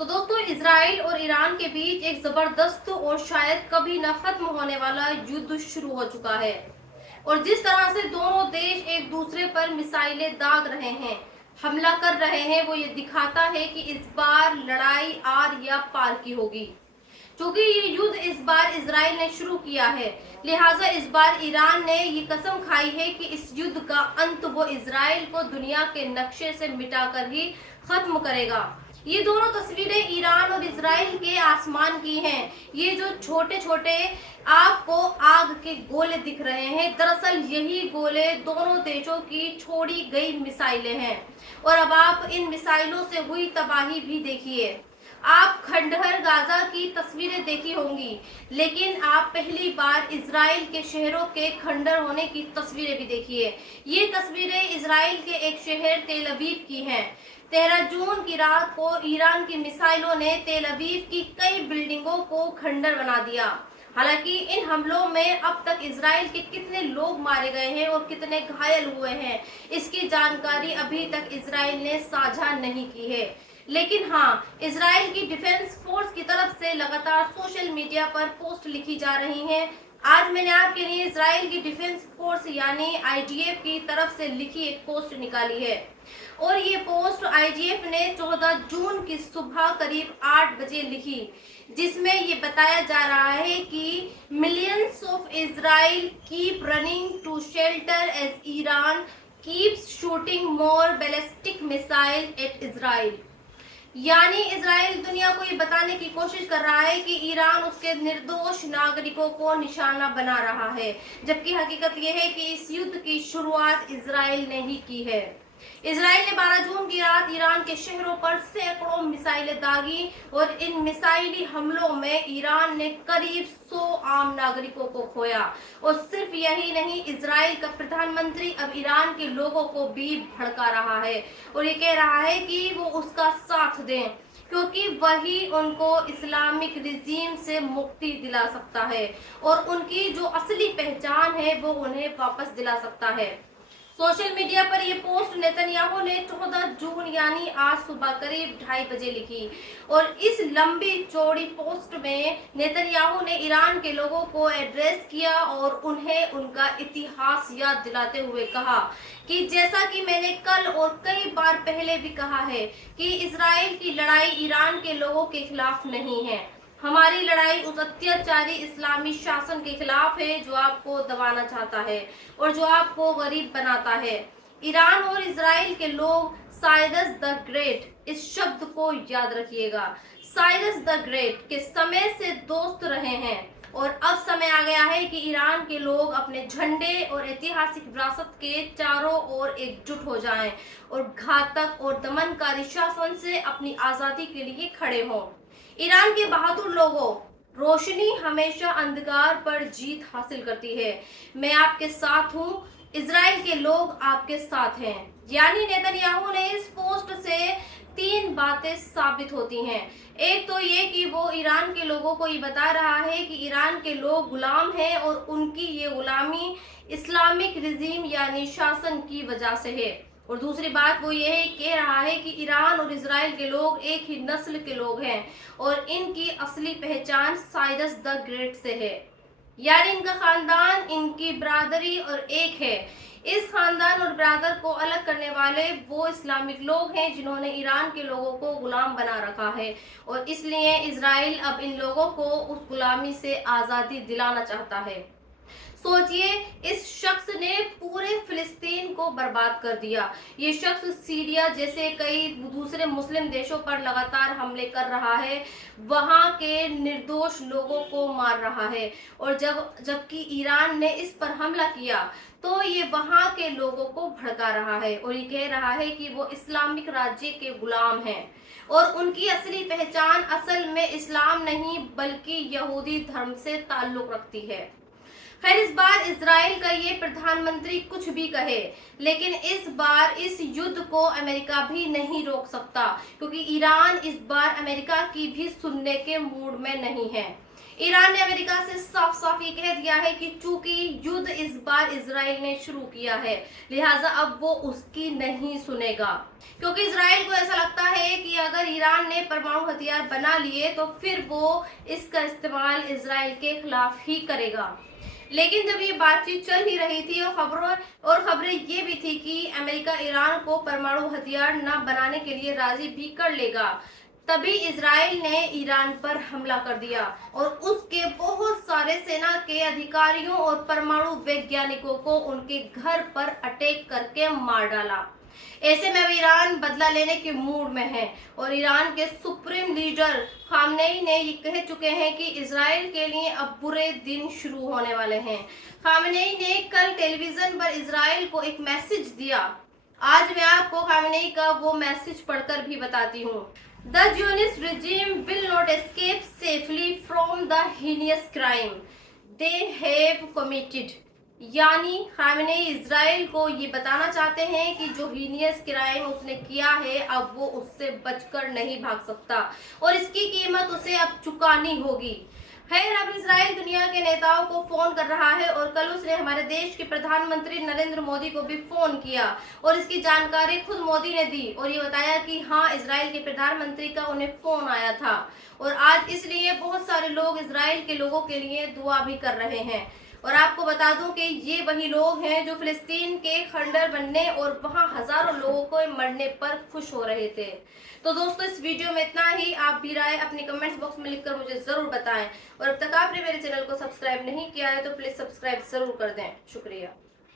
तो दोस्तों, इजराइल और ईरान के बीच एक जबरदस्त और शायद कभी न खत्म होने वाला युद्ध शुरू हो चुका है। और जिस तरह से दोनों देश एक दूसरे पर मिसाइलें दाग रहे हैं, हमला कर रहे हैं, वो ये दिखाता है कि इस बार लड़ाई आर या पार की होगी। क्योंकि ये युद्ध इस बार इजराइल ने शुरू किया है, लिहाजा इस बार ईरान ने ये कसम खाई है कि इस युद्ध का अंत वो इजराइल को दुनिया के नक्शे से मिटाकर ही खत्म करेगा। ये दोनों तस्वीरें ईरान और इजराइल के आसमान की हैं। ये जो छोटे छोटे आपको आग के गोले दिख रहे हैं, दरअसल यही गोले दोनों देशों की छोड़ी गई मिसाइलें हैं। और अब आप इन मिसाइलों से हुई तबाही भी देखिए। आप खंडहर गाजा की तस्वीरें देखी होंगी, लेकिन आप पहली बार इजराइल के शहरों के खंडर होने की तस्वीरें भी देखिए। ये तस्वीरें इजराइल के एक शहर तेल अवीव की हैं। 13 जून की रात को ईरान की मिसाइलों ने तेल अवीव की कई बिल्डिंगों को खंडर बना दिया। हालांकि इन हमलों में अब तक इजराइल के कितने लोग मारे गए हैं और कितने घायल हुए हैं, इसकी जानकारी अभी तक इजराइल ने साझा नहीं की है। लेकिन हाँ, इजराइल की डिफेंस फोर्स की तरफ से लगातार सोशल मीडिया पर पोस्ट लिखी जा रही हैं। आज मैंने आपके लिए इजराइल की डिफेंस फोर्स यानी आईडीएफ की तरफ से लिखी एक पोस्ट निकाली है। और ये पोस्ट आईडीएफ ने 14 जून की सुबह करीब 8 बजे लिखी, जिसमें ये बताया जा रहा है कि millions of Israel keep running to shelter as Iran keeps shooting more ballistic missile at Israel. यानी इजराइल दुनिया को ये बताने की कोशिश कर रहा है कि ईरान उसके निर्दोष नागरिकों को निशाना बना रहा है, जबकि हकीकत ये है कि इस युद्ध की शुरुआत इजराइल ने ही की है। इजराइल ने 12 जून की रात ईरान के शहरों पर सैकड़ों मिसाइलें दागी और इन मिसाइली हमलों में ईरान ने करीब 100 आम नागरिकों को खोया। और सिर्फ यही नहीं, इजराइल का प्रधानमंत्री अब ईरान के लोगों को भी भड़का रहा है और ये कह रहा है कि वो उसका साथ दें, क्योंकि वही उनको इस्लामिक रिजीम से मुक्ति दिला सकता है और उनकी जो असली पहचान है वो उन्हें वापस दिला सकता है। सोशल मीडिया पर यह पोस्ट नेतन्याहू ने 14 जून यानी आज सुबह करीब 2:30 बजे लिखी। और इस लंबी चौड़ी पोस्ट में नेतन्याहू ने ईरान के लोगों को एड्रेस किया और उन्हें उनका इतिहास याद दिलाते हुए कहा कि जैसा कि मैंने कल और कई बार पहले भी कहा है कि इजराइल की लड़ाई ईरान के लोगों के खिलाफ नहीं है। हमारी लड़ाई उस अत्याचारी इस्लामी शासन के खिलाफ है जो आपको दबाना चाहता है और जो आपको गरीब बनाता है। ईरान और इजराइल के लोग साइरस द ग्रेट, इस शब्द को याद रखिएगा, साइरस द ग्रेट के समय से दोस्त रहे हैं और अब समय आ गया है कि ईरान के लोग अपने झंडे और ऐतिहासिक विरासत के चारों ओर एकजुट हो जाएं और घातक और दमनकारी शासन से अपनी आजादी के लिए खड़े हों। ईरान के बहादुर लोगों, रोशनी हमेशा अंधकार पर जीत हासिल करती है। मैं आपके साथ हूँ, इजराइल के लोग आपके साथ हैं। यानी नेतन्याहू ने इस पोस्ट से 3 बातें साबित होती हैं। एक तो ये कि वो ईरान के लोगों को ये बता रहा है कि ईरान के लोग गुलाम हैं और उनकी ये गुलामी इस्लामिक रिजीम यानी शासन की वजह से है। और दूसरी बात वो ये कह रहा है कि ईरान और इजराइल के लोग एक ही नस्ल के लोग हैं और इनकी असली पहचान साइरस द ग्रेट से है। यानी इनका खानदान, इनकी बरादरी और एक है। इस खानदान और बरादर को अलग करने वाले वो इस्लामिक लोग हैं जिन्होंने ईरान के लोगों को गुलाम बना रखा है और इसलिए इजराइल अब इन लोगों को उस गुलामी से आज़ादी दिलाना चाहता है। सोचिए, इस शख्स ने पूरे फिलिस्तीन को बर्बाद कर दिया। ये शख्स सीरिया जैसे कई दूसरे मुस्लिम देशों पर लगातार हमले कर रहा है, वहां के निर्दोष लोगों को मार रहा है। और जबकि ईरान ने इस पर हमला किया तो ये वहां के लोगों को भड़का रहा है और ये कह रहा है कि वो इस्लामिक राज्य के गुलाम हैं और उनकी असली पहचान असल में इस्लाम नहीं बल्कि यहूदी धर्म से ताल्लुक रखती है। खैर, इस बार इजराइल का ये प्रधानमंत्री कुछ भी कहे, लेकिन इस बार इस युद्ध को अमेरिका भी नहीं रोक सकता, क्योंकि ईरान इस बार अमेरिका की भी सुनने के मूड में नहीं है। ईरान ने अमेरिका से साफ साफ ये कह दिया है कि चूंकि युद्ध इस बार इजराइल ने शुरू किया है, लिहाजा अब वो उसकी नहीं सुनेगा, क्योंकि इजराइल को ऐसा लगता है कि अगर ईरान ने परमाणु हथियार बना लिए तो फिर वो इसका इस्तेमाल इजराइल के खिलाफ ही करेगा। लेकिन जब ये बातचीत चल ही रही थी और खबरें ये भी थी कि अमेरिका ईरान को परमाणु हथियार न बनाने के लिए राजी भी कर लेगा, तभी इजराइल ने ईरान पर हमला कर दिया और उसके बहुत सारे सेना के अधिकारियों और परमाणु वैज्ञानिकों को उनके घर पर अटैक करके मार डाला। ऐसे में अब ईरान बदला लेने के मूड में है और ईरान के सुप्रीम लीडर खामनेई ने ये कह चुके हैं कि इजराइल के लिए अब बुरे दिन शुरू होने वाले हैं। खामनेई ने कल टेलीविजन पर इजराइल को एक मैसेज दिया। आज मैं आपको खामनेई का वो मैसेज पढ़कर भी बताती हूँ। The Zionist regime will not escape safely from the heinous crime they have committed। यानी खामेनेई इजराइल को ये बताना चाहते हैं कि जो हीनियस क्राइम उसने किया है अब वो उससे बचकर नहीं भाग सकता और इसकी कीमत उसे अब चुकानी होगी। खैर, अब इजराइल दुनिया के नेताओं को फोन कर रहा है और कल उसने हमारे देश के प्रधानमंत्री नरेंद्र मोदी को भी फोन किया और इसकी जानकारी खुद मोदी ने दी और ये बताया कि हाँ, इजराइल के प्रधानमंत्री का उन्हें फोन आया था और आज इसलिए बहुत सारे लोग इजराइल के लोगों के लिए दुआ भी कर रहे हैं। और आपको बता दूं कि ये वही लोग हैं जो फिलिस्तीन के खंडर बनने और वहां हजारों लोगों को मरने पर खुश हो रहे थे। तो दोस्तों, इस वीडियो में इतना ही। आप भी राय अपने कमेंट्स बॉक्स में लिखकर मुझे जरूर बताएं और अब तक आपने मेरे चैनल को सब्सक्राइब नहीं किया है तो प्लीज सब्सक्राइब जरूर कर दें। शुक्रिया।